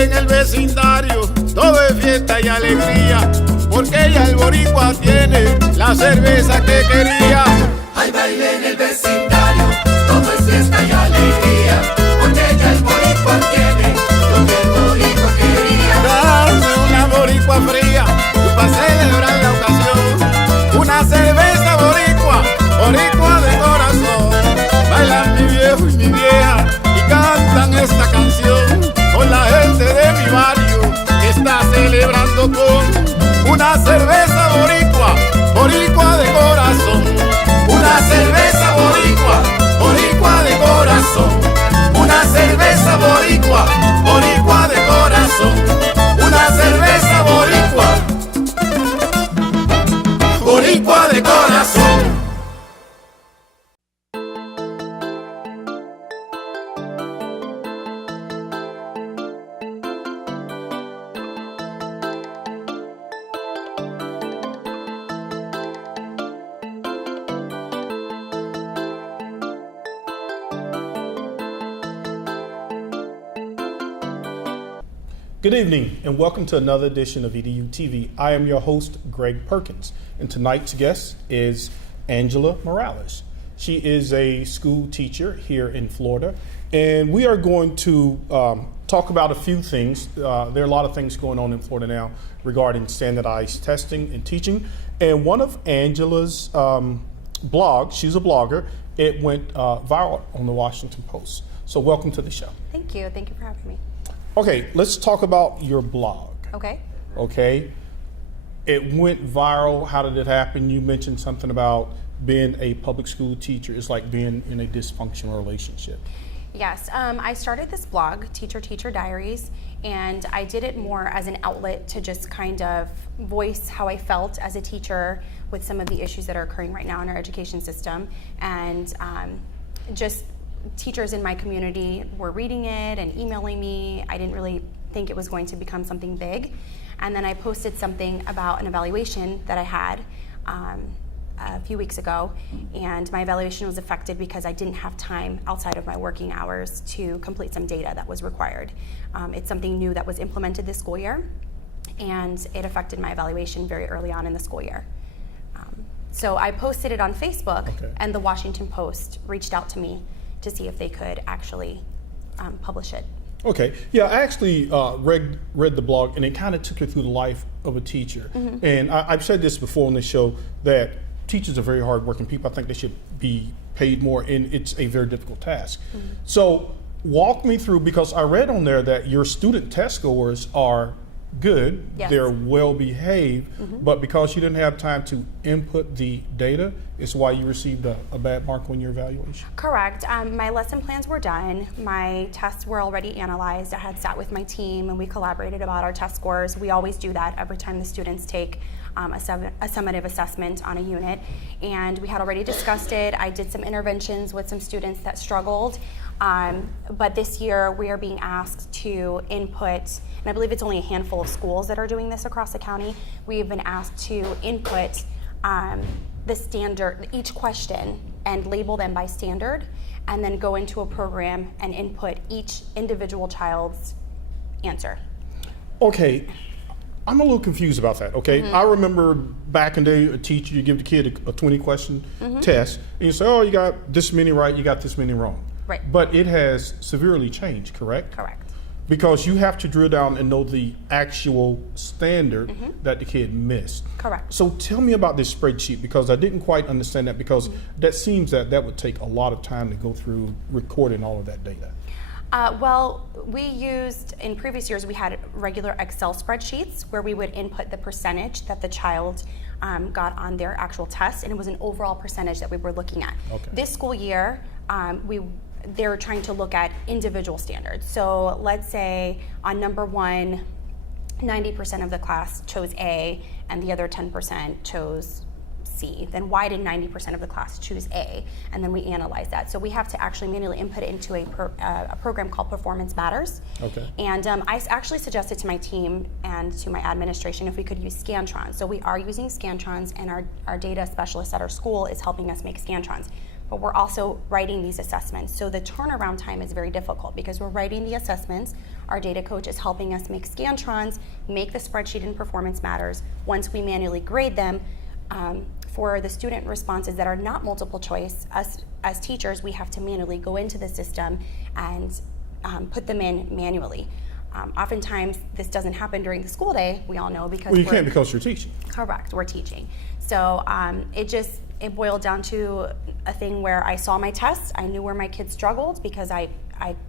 baile en el vecindario, todo es fiesta y alegría, porque ya el boricua tiene la cerveza que quería. Hay baile en el vecindario, todo es fiesta y alegría, porque ya el boricua tiene lo que el boricua quería. Dame una boricua fría, para celebrar la ocasión, una cerveza boricua, boricua de corazón. Bailan mi viejo y mi vieja y cantan esta canción con la gente de mi barrio que está celebrando con una cerveza boricua, boricua de corazón. Una cerveza boricua, boricua de corazón. Una cerveza boricua, boricua de corazón. Una cerveza boricua, boricua de corazón. Good evening and welcome to another edition of EduTV. I am your host, Greg Perkins, and tonight's guest is Angela Morales. She is a school teacher here in Florida, and we are going to talk about a few things. There are a lot of things going on in Florida now regarding standardized testing and teaching, and one of Angela's blogs, she's a blogger, it went viral on the Washington Post. So welcome to the show. Thank you for having me. Okay, let's talk about your blog. Okay. It went viral. How did it happen? You mentioned something about being a public school teacher. It's like being in a dysfunctional relationship. Yes, I started this blog, Teacher Diaries, and I did it more as an outlet to just kind of voice how I felt as a teacher with some of the issues that are occurring right now in our education system, and just teachers in my community were reading it and emailing me. I didn't really think it was going to become something big. And then I posted something about an evaluation that I had a few weeks ago, and my evaluation was affected because I didn't have time outside of my working hours to complete some data that was required. It's something new that was implemented this school year, and it affected my evaluation very early on in the school year. So I posted it on Facebook, and the Washington Post reached out to me to see if they could actually publish it. Okay, yeah, I actually read the blog, and it kind of took you through the life of a teacher. Mm-hmm. And I've said this before on the show that teachers are very hardworking people. I think they should be paid more, and it's a very difficult task. Mm-hmm. So walk me through, because I read on there that your student test scores are good, yes. They're well behaved, but because you didn't have time to input the data, is why you received a bad mark on your evaluation? Correct. My lesson plans were done. My tests were already analyzed. I had sat with my team and we collaborated about our test scores. We always do that every time the students take a summative assessment on a unit. And we had already discussed it. I did some interventions with some students that struggled. But this year we are being asked to input, and I believe it's only a handful of schools that are doing this across the county. We have been asked to input the standard, each question, and label them by standard, and then go into a program and input each individual child's answer. Okay, I'm a little confused about that, okay? I remember back in the day, a teacher, you give the kid a 20 question test, and you say, oh, you got this many right, you got this many wrong. Right. But it has severely changed, correct? Correct. Because you have to drill down and know the actual standard that the kid missed. Correct. So tell me about this spreadsheet, because I didn't quite understand that, because that seems that would take a lot of time to go through recording all of that data. Well, we used, in previous years, we had regular Excel spreadsheets where we would input the percentage that the child got on their actual test, and it was an overall percentage that we were looking at. Okay. This school year, they're trying to look at individual standards. So let's say on number one, 90% of the class chose A and the other 10% chose C. Then why did 90% of the class choose A? And then we analyze that. So we have to actually manually input it into a program called Performance Matters. Okay. And I actually suggested to my team and to my administration if we could use Scantrons. So we are using Scantrons, and our data specialist at our school is helping us make Scantrons. but we're also writing these assessments. So the turnaround time is very difficult because we're writing the assessments. Our data coach is helping us make Scantrons, make the spreadsheet in Performance Matters. Once we manually grade them, for the student responses that are not multiple choice, us as teachers, we have to manually go into the system and put them in manually. Oftentimes, this doesn't happen during the school day, we all know, because Well, you can't because you're teaching. Correct, we're teaching. So it boiled down to a thing where I saw my tests, I knew where my kids struggled because I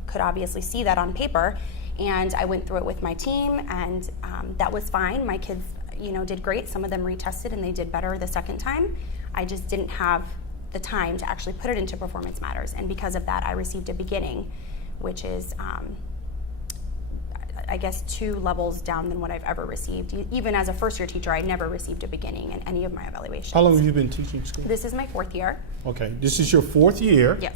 could obviously see that on paper, and I went through it with my team, and that was fine. My kids, did great. Some of them retested and they did better the second time. I just didn't have the time to actually put it into Performance Matters, and because of that, I received a beginning, which is I guess 2 levels down than what I've ever received. Even as a first-year teacher, I never received a beginning in any of my evaluations. How long have you been teaching school? This is my 4th year. Okay, this is your 4th year. Yes.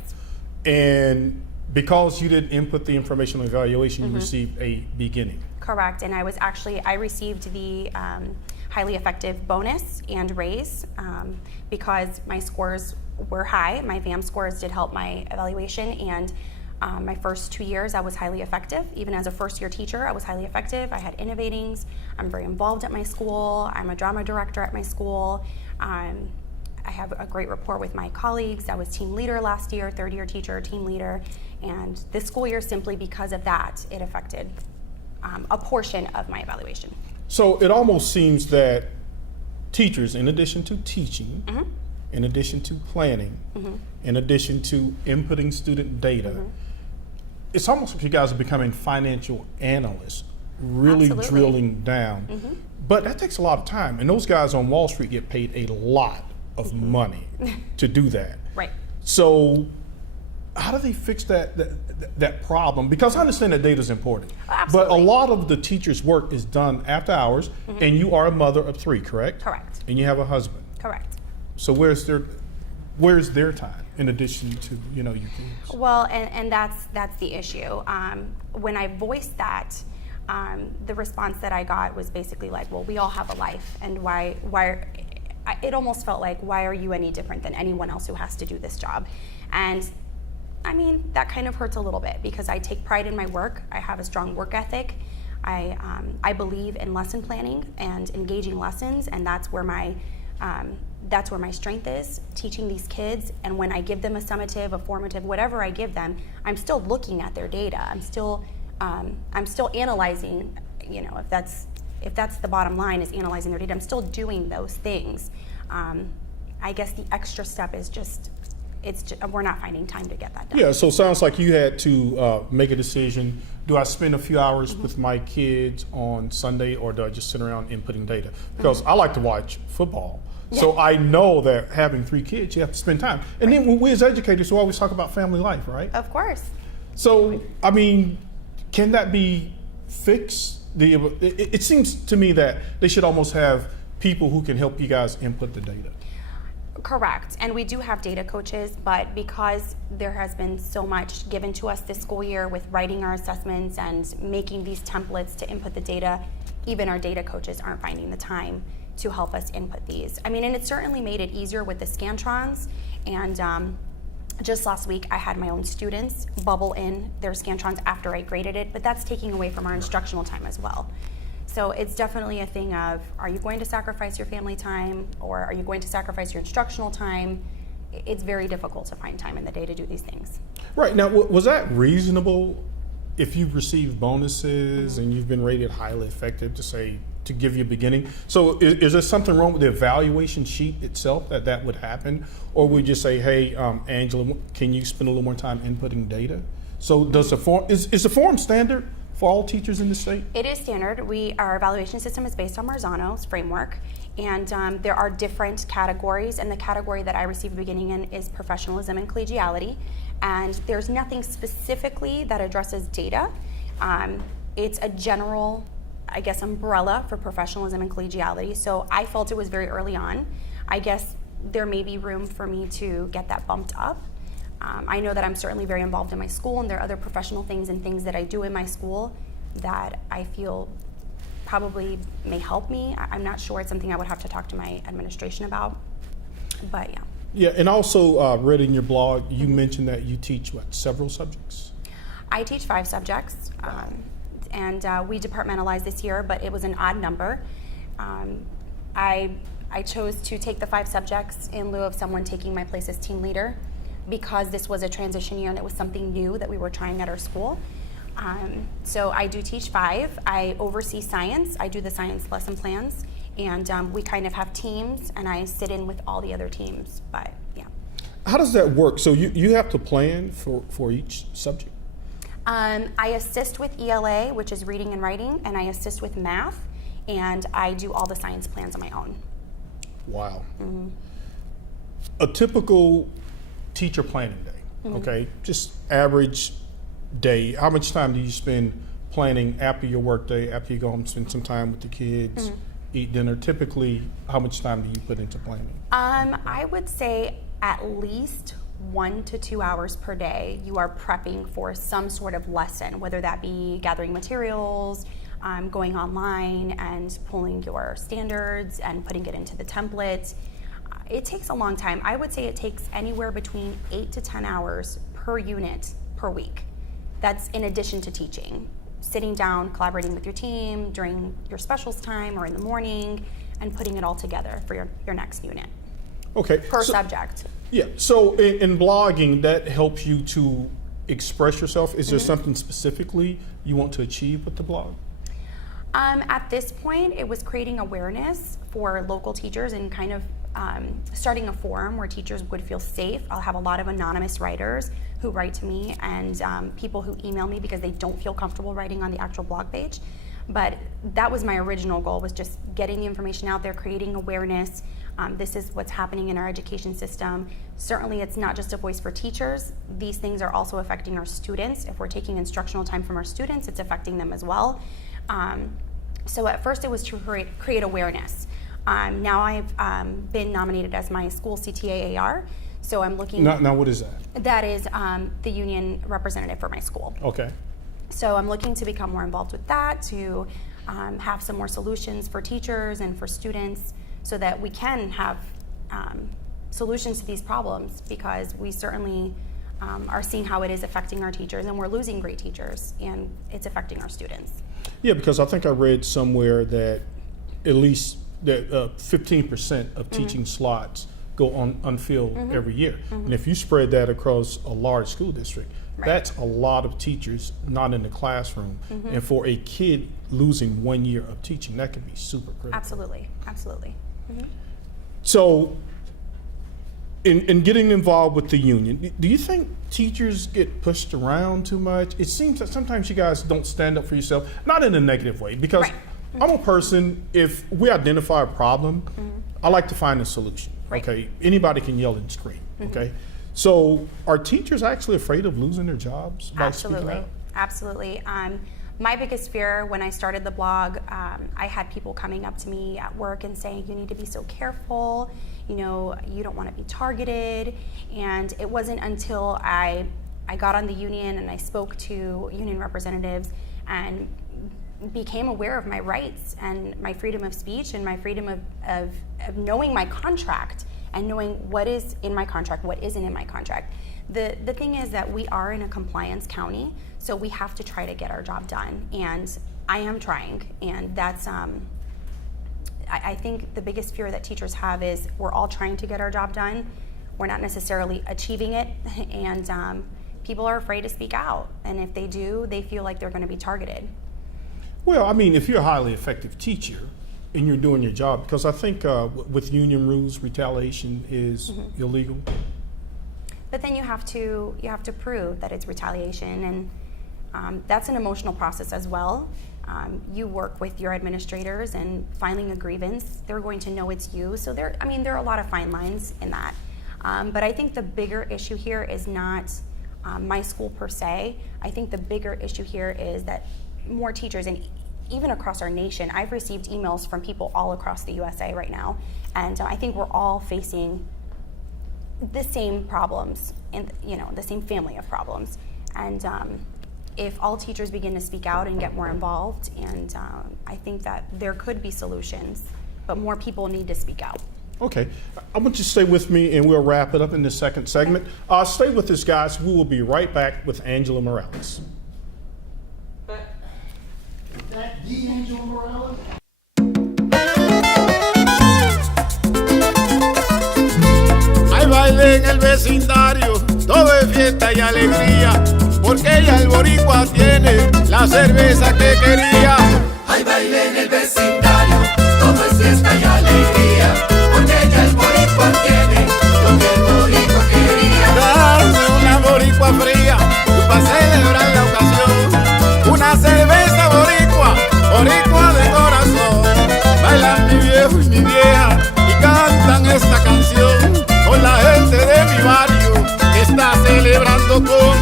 And because you didn't input the information on evaluation, you received a beginning. Correct, and I received the highly effective bonus and raise because my scores were high. My VAM scores did help my evaluation, and my first 2 years I was highly effective. Even as a first-year teacher, I was highly effective. I had innovatings. I'm very involved at my school. I'm a drama director at my school. I have a great rapport with my colleagues. I was team leader last year, 3rd-year teacher, team leader, and this school year, simply because of that, it affected a portion of my evaluation. So it almost seems that teachers, in addition to teaching, in addition to planning, in addition to inputting student data, it's almost like you guys are becoming financial analysts, really Absolutely. drilling down. But that takes a lot of time, and those guys on Wall Street get paid a lot of money to do that. Right. So how do they fix that problem? Because I understand that data is important, Absolutely. but a lot of the teachers' work is done after hours, and you are a mother of 3, correct? Correct. And you have a husband. Correct. So where's their time in addition to your kids? Well, and that's the issue. When I voiced that, the response that I got was basically like, well, we all have a life, and why it almost felt like, why are you any different than anyone else who has to do this job? And I mean, that kind of hurts a little bit because I take pride in my work. I have a strong work ethic. I believe in lesson planning and engaging lessons, and that's where my strength is, teaching these kids. And when I give them a summative, a formative, whatever I give them, I'm still looking at their data. I'm still analyzing, if that's the bottom line, is analyzing their data. I'm still doing those things. I guess the extra step is just we're not finding time to get that done. Yeah, so it sounds like you had to make a decision. Do I spend a few hours with my kids on Sunday, or do I just sit around inputting data? Because I like to watch football. So I know that having 3 kids, you have to spend time. And then we as educators, we always talk about family life, right? Of course. So, I mean, can that be fixed? It seems to me that they should almost have people who can help you guys input the data. Correct, and we do have data coaches, but because there has been so much given to us this school year with writing our assessments and making these templates to input the data, even our data coaches aren't finding the time to help us input these. I mean, and it certainly made it easier with the Scantrons, and just last week I had my own students bubble in their Scantrons after I graded it, but that's taking away from our instructional time as well. So it's definitely a thing of, are you going to sacrifice your family time, or are you going to sacrifice your instructional time? It's very difficult to find time in the day to do these things. Right, now was that reasonable if you've received bonuses and you've been rated highly effective to give you a beginning? So is there something wrong with the evaluation sheet itself that would happen? Or we just say, hey, Angela, can you spend a little more time inputting data? So does the form, is the form standard for all teachers in the state? It is standard. Our evaluation system is based on Marzano's framework, and there are different categories, and the category that I received a beginning in is professionalism and collegiality, and there's nothing specifically that addresses data. It's a general, I guess, umbrella for professionalism and collegiality, so I felt it was very early on. I guess there may be room for me to get that bumped up. I know that I'm certainly very involved in my school, and there are other professional things and things that I do in my school that I feel probably may help me. I'm not sure. It's something I would have to talk to my administration about, but yeah. Yeah, and also read in your blog, you mentioned that you teach, what, several subjects? I teach 5 subjects, and we departmentalized this year, but it was an odd number. I chose to take the 5 subjects in lieu of someone taking my place as team leader because this was a transition year and it was something new that we were trying at our school. So I do teach 5. I oversee science. I do the science lesson plans, and we kind of have teams, and I sit in with all the other teams. But yeah. How does that work? So you have to plan for each subject? I assist with ELA, which is reading and writing, and I assist with math, and I do all the science plans on my own. Wow. Mm-hmm. A typical teacher planning day, okay? Just average day. How much time do you spend planning after your work day, after you go home, spend some time with the kids, eat dinner? Typically, how much time do you put into planning? I would say at least 1 to 2 hours per day you are prepping for some sort of lesson, whether that be gathering materials, going online and pulling your standards and putting it into the template. It takes a long time. I would say it takes anywhere between 8 to 10 hours per unit per week. That's in addition to teaching. Sitting down, collaborating with your team during your specials time or in the morning, and putting it all together for your next unit. Okay. Per subject. Yeah, so in blogging, that helps you to express yourself. Is there something specifically you want to achieve with the blog? At this point, it was creating awareness for local teachers and kind of starting a forum where teachers would feel safe. I'll have a lot of anonymous writers who write to me, and people who email me because they don't feel comfortable writing on the actual blog page. But that was my original goal, was just getting the information out there, creating awareness. This is what's happening in our education system. Certainly it's not just a voice for teachers. These things are also affecting our students. If we're taking instructional time from our students, it's affecting them as well. So at first it was to create awareness. Now I've been nominated as my school CTAAR. So I'm looking. Now what is that? That is the union representative for my school. Okay. So I'm looking to become more involved with that, to have some more solutions for teachers and for students so that we can have solutions to these problems, because we certainly are seeing how it is affecting our teachers, and we're losing great teachers, and it's affecting our students. Yeah, because I think I read somewhere that at least that 15% of teaching slots go unfilled every year. And if you spread that across a large school district, that's a lot of teachers not in the classroom. And for a kid losing 1 year of teaching, that can be super critical. Absolutely, absolutely. So in getting involved with the union, do you think teachers get pushed around too much? It seems that sometimes you guys don't stand up for yourself, not in a negative way, because I'm a person, if we identify a problem, I like to find a solution, okay? Anybody can yell and scream, okay? So are teachers actually afraid of losing their jobs by speaking out? Absolutely. My biggest fear when I started the blog, I had people coming up to me at work and saying, you need to be so careful, you know, you don't want to be targeted. And it wasn't until I got on the union and I spoke to union representatives and became aware of my rights and my freedom of speech and my freedom of knowing my contract and knowing what is in my contract, what isn't in my contract. The thing is that we are in a compliance county, so we have to try to get our job done, and I am trying, and that's I think the biggest fear that teachers have is we're all trying to get our job done, we're not necessarily achieving it, and people are afraid to speak out, and if they do, they feel like they're going to be targeted. Well, I mean, if you're a highly effective teacher and you're doing your job, because I think with union rules, retaliation is illegal. But then you have to prove that it's retaliation, and that's an emotional process as well. You work with your administrators, and filing a grievance, they're going to know it's you. So there are a lot of fine lines in that. But I think the bigger issue here is not my school per se. I think the bigger issue here is that more teachers, and even across our nation, I've received emails from people all across the USA right now, and I think we're all facing the same problems, and the same family of problems. And if all teachers begin to speak out and get more involved, and I think that there could be solutions, but more people need to speak out. Okay, I want you to stay with me and we'll wrap it up in the second segment. Stay with us, guys. We will be right back with Angela Morales. That the Angela Morales? Hay baile en el vecindario, todo es fiesta y alegría, porque ya el boricua tiene la cerveza que quería. Hay baile en el vecindario, todo es fiesta y alegría, porque ya el boricua tiene lo que el boricua quería. Dame una boricua fría para celebrar la ocasión, una cerveza boricua, boricua de corazón. Bailan mi viejo y mi vieja y cantan esta canción con la gente de mi barrio que está celebrando con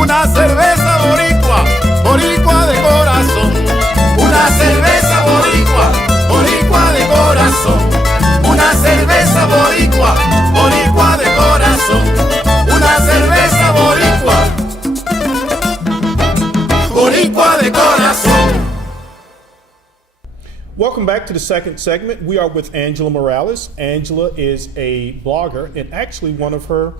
una cerveza boricua, boricua de corazón. Una cerveza boricua, boricua de corazón. Una cerveza boricua, boricua de corazón. Una cerveza boricua, boricua de corazón. Welcome back to the second segment. We are with Angela Morales. Angela is a blogger, and actually one of her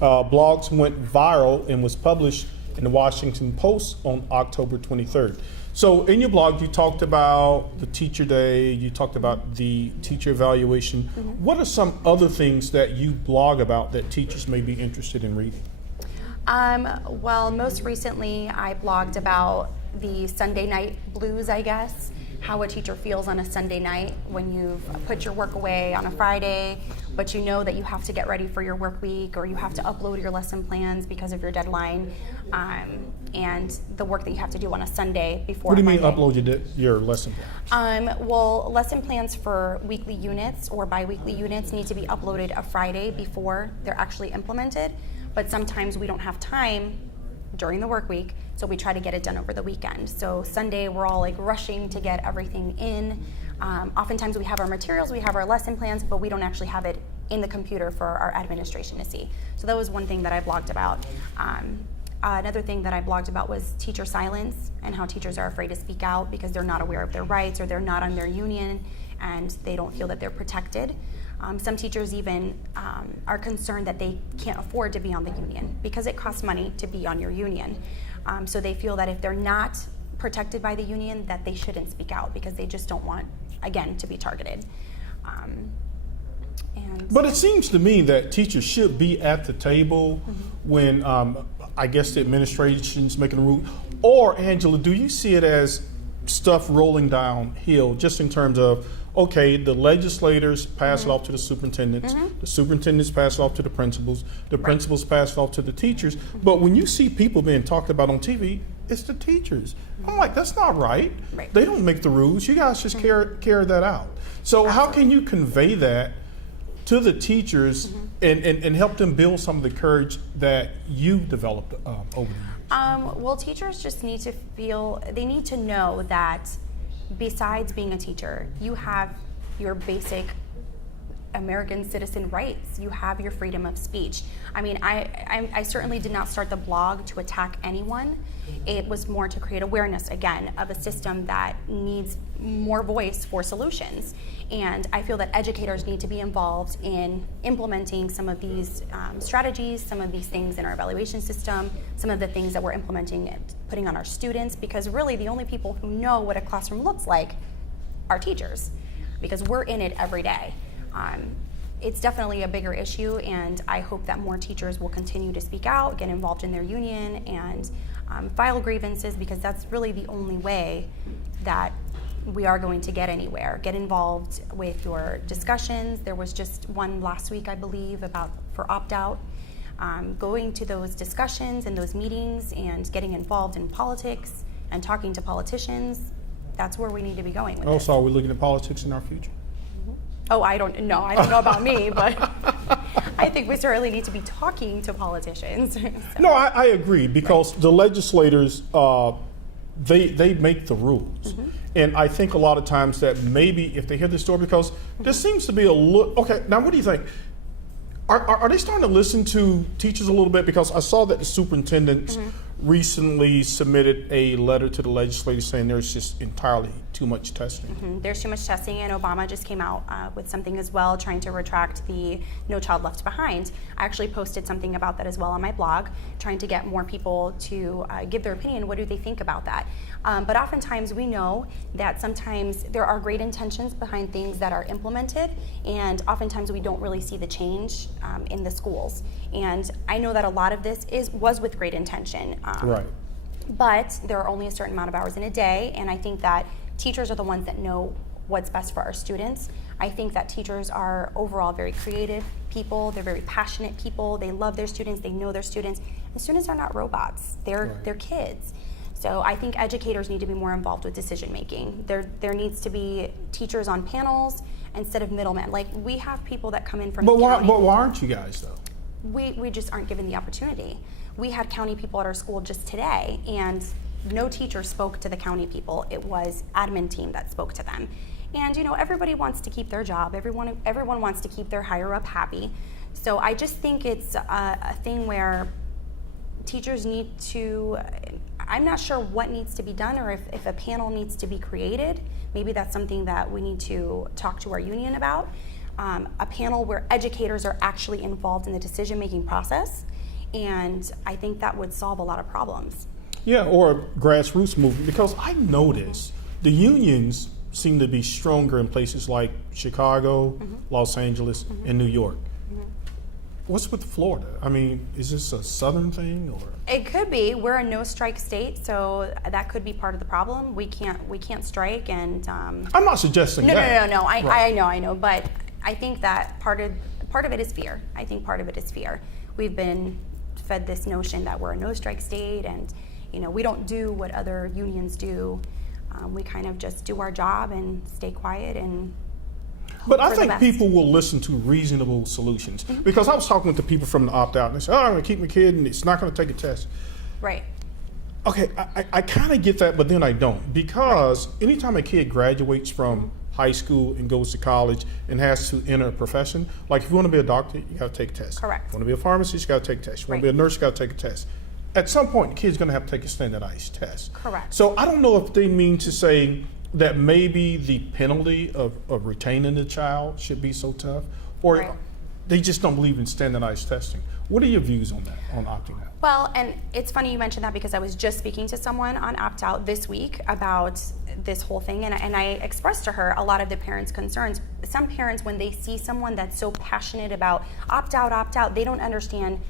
blogs went viral and was published in the Washington Post on October 23rd. So in your blog, you talked about the teacher day, you talked about the teacher evaluation. What are some other things that you blog about that teachers may be interested in reading? Well, most recently I blogged about the Sunday night blues, I guess. How a teacher feels on a Sunday night when you've put your work away on a Friday, but you know that you have to get ready for your work week, or you have to upload your lesson plans because of your deadline, and the work that you have to do on a Sunday before. What do you mean Monday. upload your lesson plans? Well, lesson plans for weekly units or bi-weekly units need to be uploaded a Friday before they're actually implemented, but sometimes we don't have time during the work week, so we try to get it done over the weekend. So Sunday, we're all like rushing to get everything in. Oftentimes we have our materials, we have our lesson plans, but we don't actually have it in the computer for our administration to see. So that was one thing that I blogged about. Another thing that I blogged about was teacher silence and how teachers are afraid to speak out because they're not aware of their rights or they're not on their union and they don't feel that they're protected. Some teachers even are concerned that they can't afford to be on the union because it costs money to be on your union. So they feel that if they're not protected by the union, that they shouldn't speak out because they just don't want, again, to be targeted. But it seems to me that teachers should be at the table when I guess the administration's making a rule. Or, Angela, do you see it as stuff rolling downhill just in terms of, okay, the legislators pass it off to the superintendents, the superintendents pass it off to the principals pass it off to the teachers, but when you see people being talked about on TV, it's the teachers. I'm like, that's not right. They don't make the rules. You guys just carry that out. So how can you convey that to the teachers and help them build some of the courage that you developed over the years? Well, teachers just need to feel, they need to know that besides being a teacher, you have your basic American citizen rights. You have your freedom of speech. I mean, I certainly did not start the blog to attack anyone. It was more to create awareness, again, of a system that needs more voice for solutions. And I feel that educators need to be involved in implementing some of these strategies, some of these things in our evaluation system, some of the things that we're implementing and putting on our students, because really the only people who know what a classroom looks like are teachers, because we're in it every day. It's definitely a bigger issue, and I hope that more teachers will continue to speak out, get involved in their union, and file grievances, because that's really the only way that we are going to get anywhere. Get involved with your discussions. There was just one last week, I believe, for opt-out. Going to those discussions and those meetings and getting involved in politics and talking to politicians, that's where we need to be going with this. So are we looking at politics in our future? Oh, I don't know about me, but I think we certainly need to be talking to politicians. So. No, I agree, because the legislators, they make the rules. And I think a lot of times that maybe if they hear the story, because there seems to be a look, okay, now what do you think? Are they starting to listen to teachers a little bit? Because I saw that the superintendents recently submitted a letter to the legislature saying there's just entirely too much testing. There's too much testing, and Obama just came out with something as well, trying to retract the No Child Left Behind. I actually posted something about that as well on my blog, trying to get more people to give their opinion. What do they think about that? But oftentimes we know that sometimes there are great intentions behind things that are implemented, and oftentimes we don't really see the change in the schools. And I know that a lot of this was with great intention. Right. But there are only a certain amount of hours in a day, and I think that teachers are the ones that know what's best for our students. I think that teachers are overall very creative people. They're very passionate people. They love their students. They know their students. And students are not robots. They're kids. So I think educators need to be more involved with decision making. There needs to be teachers on panels instead of middlemen. Like, we have people that come in from But the county. why aren't you guys though? We just aren't given the opportunity. We had county people at our school just today, and no teacher spoke to the county people. It was admin team that spoke to them. And everybody wants to keep their job. Everyone wants to keep their higher up happy. So I just think it's a thing where teachers need to, I'm not sure what needs to be done, or if a panel needs to be created. Maybe that's something that we need to talk to our union about. A panel where educators are actually involved in the decision-making process, and I think that would solve a lot of problems. Yeah, or a grassroots movement, because I noticed the unions seem to be stronger in places like Chicago, Los Angeles, and New York. What's with Florida? I mean, is this a southern thing, or? It could be. We're a no-strike state, so that could be part of the problem. We can't strike, and I'm not suggesting that. No. Right. I know, but I think that part of it is fear. I think part of it is fear. We've been fed this notion that we're a no-strike state, and we don't do what other unions do. We kind of just do our job and stay quiet and hope But I for the think best. people will listen to reasonable solutions, because I was talking with the people from the opt-out, and they said, "Oh, I'm going to keep my kid, and it's not going to take a test." Right. Okay, I kind of get that, but then I don't, because anytime a kid graduates from high school and goes to college and has to enter a profession, like if you want to be a doctor, you got to take a test. Correct. If you want to be a pharmacist, you got to take a test. If you want to be a nurse, you got to take a test. At some point, the kid's going to have to take a standardized test. Correct. So I don't know if they mean to say that maybe the penalty of retaining the child should be so tough, or Right. they just don't believe in standardized testing. What are your views on that, on opting out? Well, and it's funny you mentioned that, because I was just speaking to someone on opt-out this week about this whole thing, and I expressed to her a lot of the parents' concerns. Some parents, when they see someone that's so passionate about opt-out, they don't understand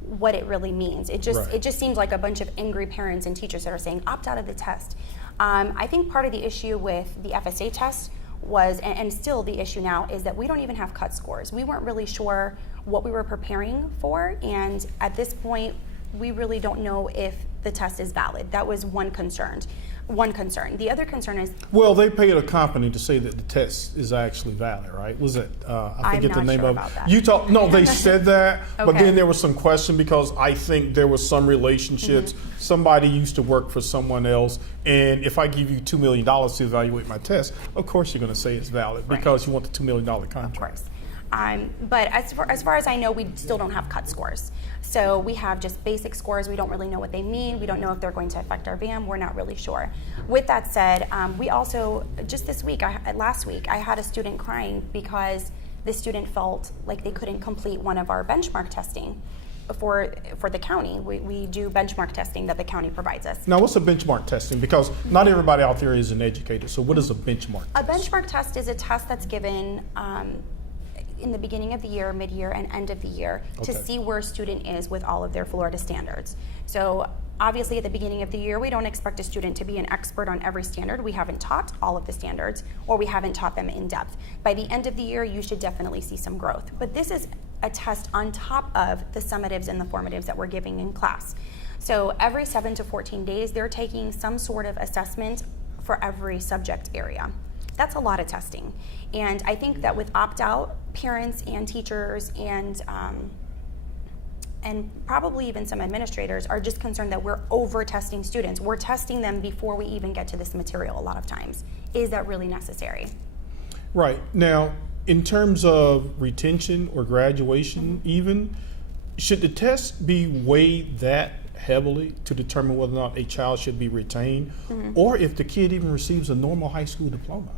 what it really means. It just seems like a bunch of angry parents and teachers that are saying opt out of the test. I think part of the issue with the FSA test was, and still the issue now, is that we don't even have cut scores. We weren't really sure what we were preparing for, and at this point, we really don't know if the test is valid. That was one concern. The other concern is, Well, they paid a company to say that the test is actually valid, right? Was it? I forget the not name sure of about that. Utah. No, they said that, but Okay. then there was some question, because I think there was some relationships. Somebody used to work for someone else, and if I give you $2 million to evaluate my test, of course you're going to say it's valid, because you want the $2 million contract. of course. But as far as I know, we still don't have cut scores. So we have just basic scores. We don't really know what they mean. We don't know if they're going to affect our VAM. We're not really sure. With that said, we also, just this week, last week, I had a student crying because the student felt like they couldn't complete one of our benchmark testing for the county. We do benchmark testing that the county provides us. Now, what's a benchmark testing? Because not everybody out there is an educator. So what is a benchmark A test? benchmark test is a test that's given in the beginning of the year, mid-year, and end of the year to Okay. see where a student is with all of their Florida standards. So obviously at the beginning of the year, we don't expect a student to be an expert on every standard. We haven't taught all of the standards, or we haven't taught them in depth. By the end of the year, you should definitely see some growth. But this is a test on top of the summatives and the formatives that we're giving in class. So every 7 to 14 days, they're taking some sort of assessment for every subject area. That's a lot of testing. And I think that with opt-out, parents and teachers and probably even some administrators are just concerned that we're over-testing students. We're testing them before we even get to this material a lot of times. Is that really necessary? Right. Now, in terms of retention or graduation even, should the test be weighed that heavily to determine whether or not a child should be retained, or if the kid even receives a normal high school diploma?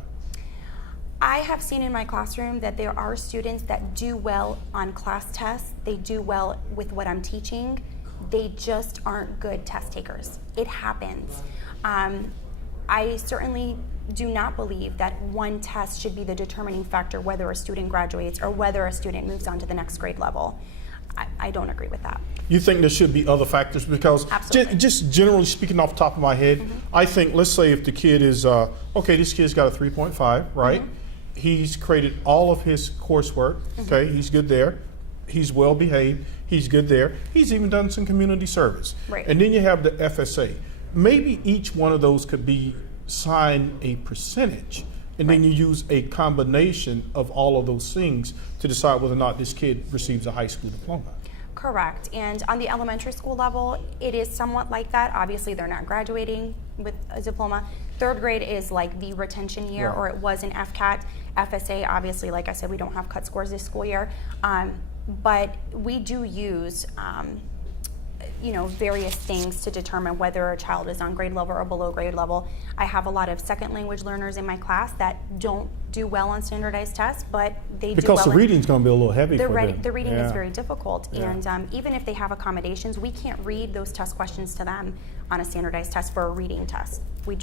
I have seen in my classroom that there are students that do well on class tests. They do well with what I'm teaching. They just aren't good test takers. It happens. I certainly do not believe that one test should be the determining factor whether a student graduates or whether a student moves on to the next grade level. I don't agree with that. You think there should be other factors? Because just generally speaking off the top of my head, I think, let's say if the kid is, okay, this kid's got a 3.5, right? He's created all of his coursework, okay, he's good there. He's well behaved, he's good there. He's even done some community service. Right. And then you have the FSA. Maybe each one of those could be assigned a percentage, and then you use a combination of all of those things to decide whether or not this kid receives a high school diploma. Correct. And on the elementary school level, it is somewhat like that. Obviously, they're not graduating with a diploma. Third grade is like the retention year, or it was an FCAT. FSA, obviously, like I said, we don't have cut scores this school year. But we do use various things to determine whether a child is on grade level or below grade level. I have a lot of second language learners in my class that don't do well on standardized tests, but they do well. Because the reading's going to be a little heavy for them. The reading is very difficult, and even if they have accommodations, we can't read those test questions to them on a standardized test for a reading test. We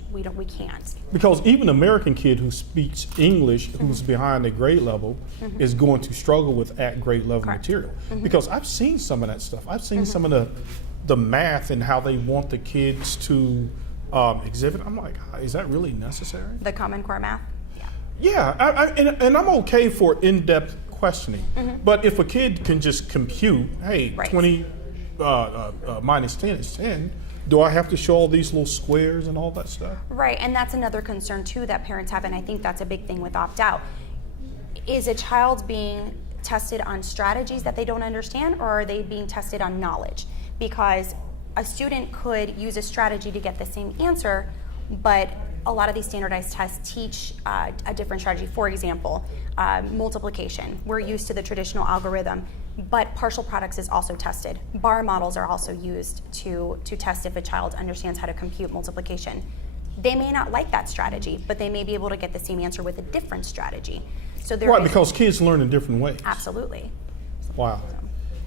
can't. Because even an American kid who speaks English, who's behind a grade level, is going to struggle with at grade level material. Because I've seen some of that stuff. I've seen some of the math and how they want the kids to exhibit. I'm like, is that really necessary? The Common Core math? Yeah, and I'm okay for in-depth questioning. But if a kid can just compute, hey, 20 minus 10 is 10, do I have to show all these little squares and all that stuff? Right, and that's another concern too that parents have, and I think that's a big thing with opt-out. Is a child being tested on strategies that they don't understand, or are they being tested on knowledge? Because a student could use a strategy to get the same answer, but a lot of these standardized tests teach a different strategy. For example, multiplication. We're used to the traditional algorithm, but partial products is also tested. Bar models are also used to test if a child understands how to compute multiplication. They may not like that strategy, but they may be able to get the same answer with a different strategy. So right, because kids learn in different ways. Absolutely. Wow.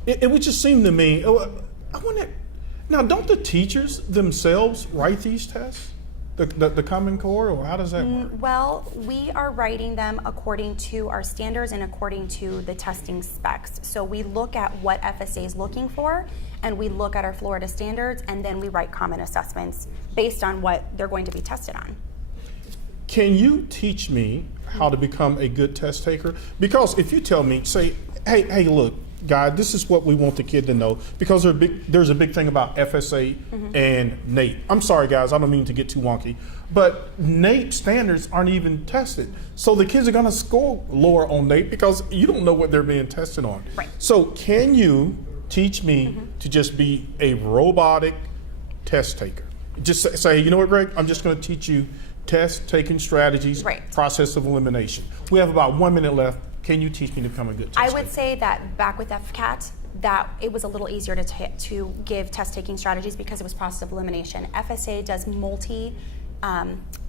It would just seem to me, I wonder, now don't the teachers themselves write these tests? The Common Core, or how does that work? Well, we are writing them according to our standards and according to the testing specs. So we look at what FSA is looking for, and we look at our Florida standards, and then we write common assessments based on what they're going to be tested on. Can you teach me how to become a good test taker? Because if you tell me, say, hey, look, guy, this is what we want the kid to know, because there's a big thing about FSA and NAEP. I'm sorry, guys, I don't mean to get too wonky, but NAEP standards aren't even tested. So the kids are going to score lower on NAEP because you don't know what they're being tested on. Right. So can you teach me to just be a robotic test taker? Just say, you know what, Greg, I'm just going to teach you test taking strategies, process of elimination. We have about 1 minute left. Can you teach me to become a good test taker? I would say that back with FCAT, that it was a little easier to give test-taking strategies because it was process of elimination. FSA does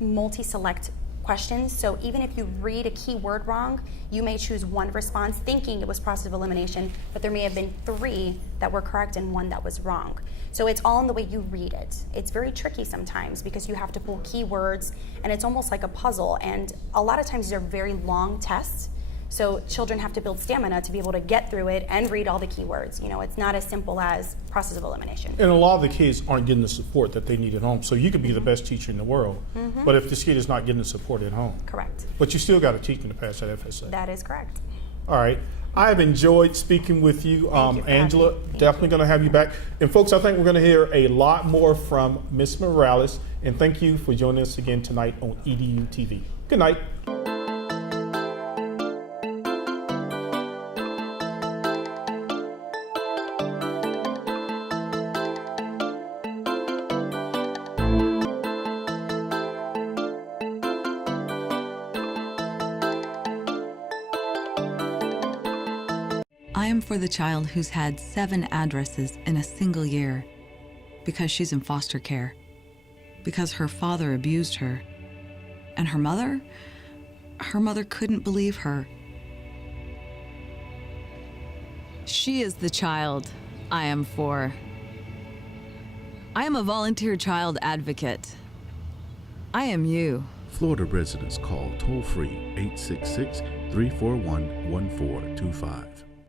multi-select questions, so even if you read a keyword wrong, you may choose one response thinking it was process of elimination, but there may have been 3 that were correct and 1 that was wrong. So it's all in the way you read it. It's very tricky sometimes because you have to pull keywords, and it's almost like a puzzle, and a lot of times these are very long tests. So children have to build stamina to be able to get through it and read all the keywords. You know, it's not as simple as process of elimination. And a lot of the kids aren't getting the support that they need at home. So you could be the best teacher in the world, but if this kid is not getting the support at home. Correct. But you still got to teach them to pass that FSA. That is correct. All right. I've enjoyed speaking with you, Thank you for Angela. having me. Definitely going to have you back. And folks, I think we're going to hear a lot more from Ms. Morales. And thank you for joining us again tonight on EduTV. Good night. I am for the child who's had 7 addresses in a single year. because she's in foster care, because her father abused her. And her mother couldn't believe her. She is the child I am for. I am a volunteer child advocate. I am you. Florida residents call toll-free 866-341-1425.